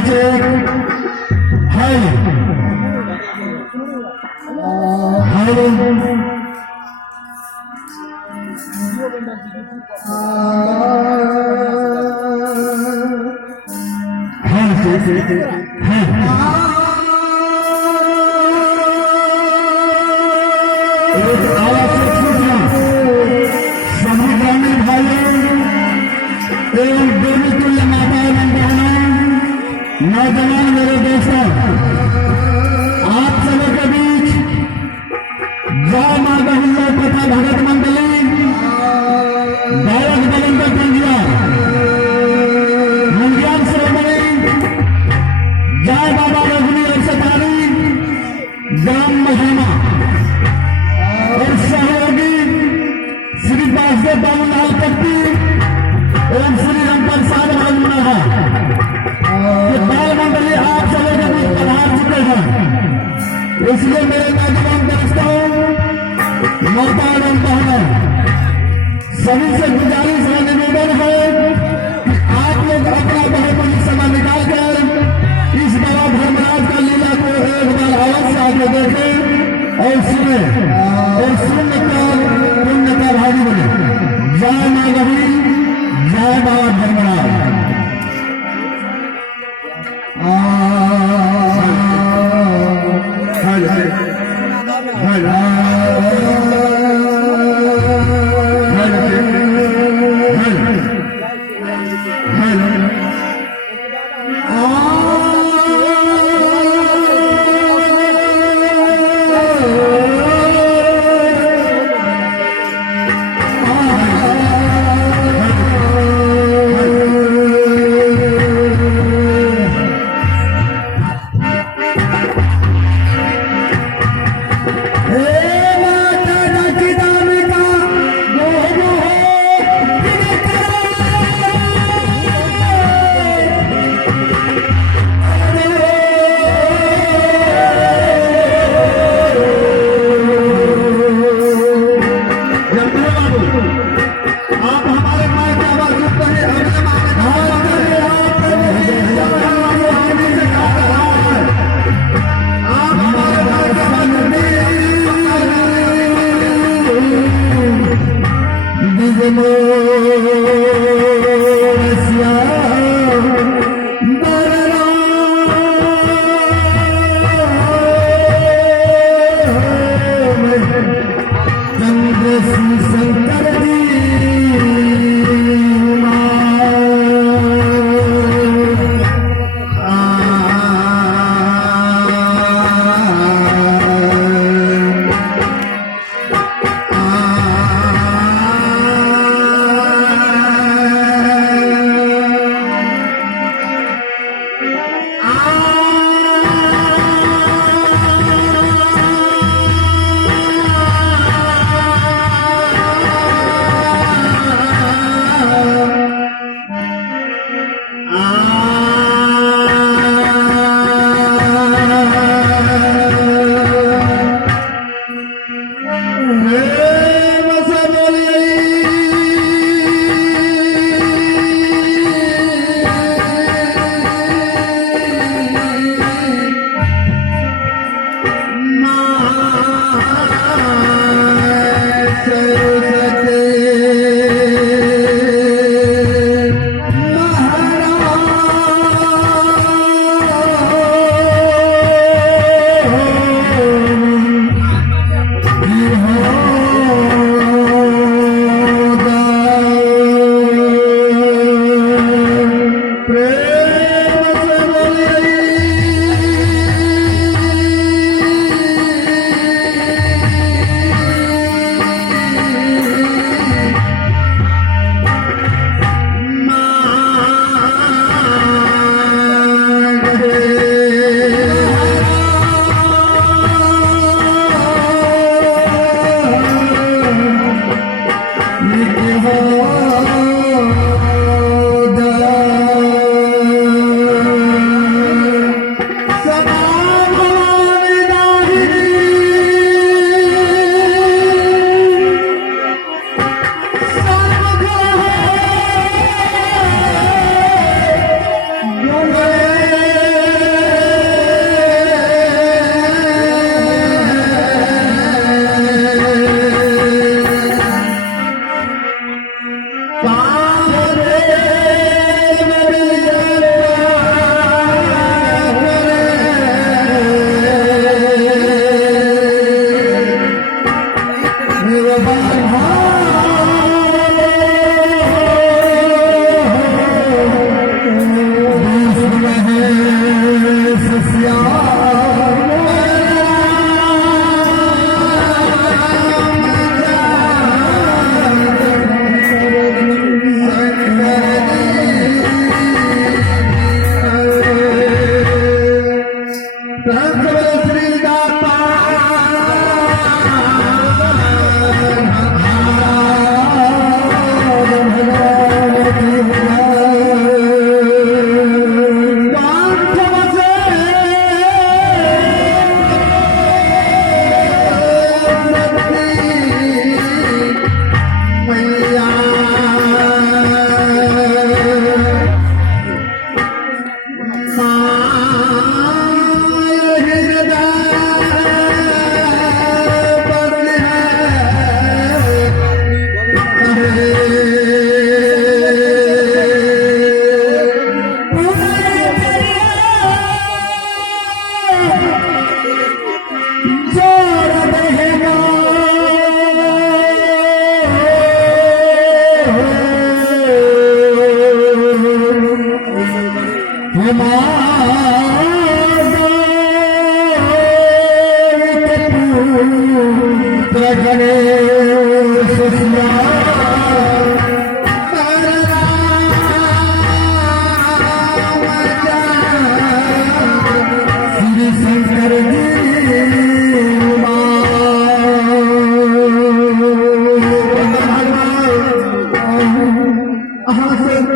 नीचे हाय सभी ग्रामीण भाइयों एवं देवी तुल्य माताओं बहनों नौजवान मेरे दोस्तों, आप सभी के बीच जय मां गहिला तथा भगत मंडली गायक बलंदर पंजिया मंडियान श्रोमणी जय बाबा रघुनी और सतारी ग्राम महिमा और सहयोगी श्री वासुदेव बाबूलाल पट्टी एवं श्री राम प्रसाद राजमनाहा बाल मंडली आप सभी के बीच पधार चुके हैं। इसलिए मेरे नौजवान दोस्तों, माता एवं बहनों, सभी से गुजारिश है, निवेदन है कि आप लोग अपना बहुमूल्य समय निकाल कर इस बाबा धर्मराज का लीला को एक बार अवश्य आगे देखें और सुने और सुनकर पुण्य का भागी बने। जय मां गही, जय बाबा धर्मराज।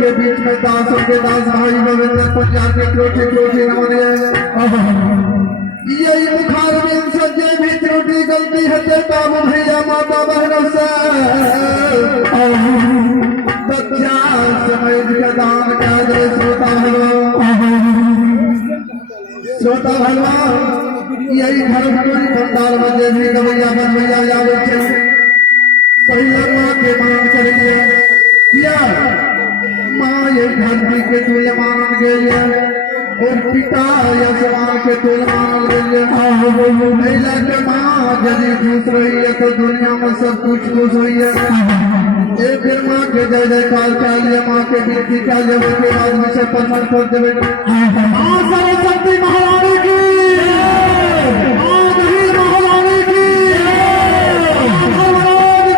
के बीच में दासों के दास भाई गोविंद पंजाब के त्रुटि त्रुटि नमन यही बुखार में सज्जय भी त्रुटि गलती है बाबू भैया माता बहनों से बच्चा समय का दान क्या जय श्रोता भगवान यही घर पूरी भंडार बजे भी गवैया बन भैया जावे पहला माँ के मान करेंगे किया माँ ये धरती के तुल्य मानन गए और पिता यशमान के तुल्य मानन गए महिला के माँ यदि खुश रही है तो दुनिया में सब कुछ खुश हुई है एक फिर माँ के जय जयकार कर लिया माँ के विनती कर जब के बाद विषय प्रसन्न कर देवे माँ सरस्वती महारानी की माँ देवी महारानी की महाराज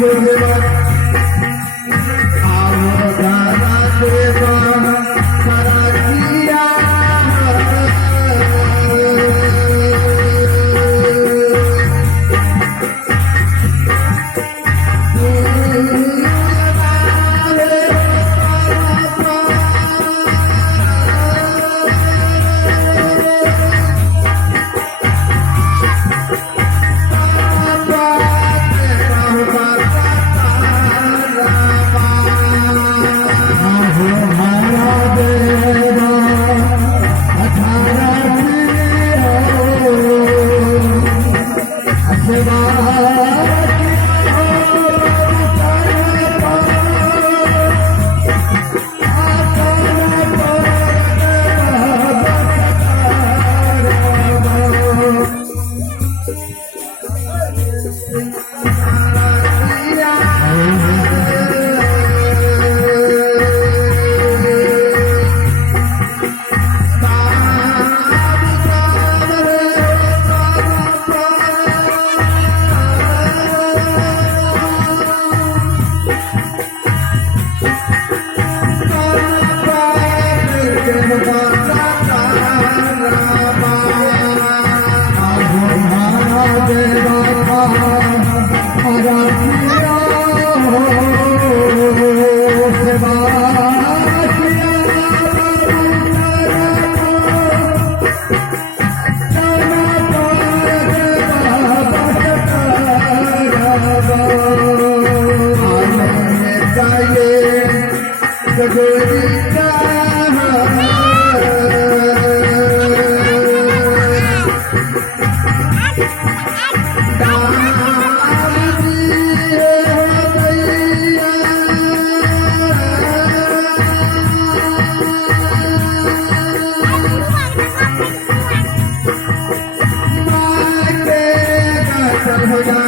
हो देवा आओ गाना देवा कराचिया हो जा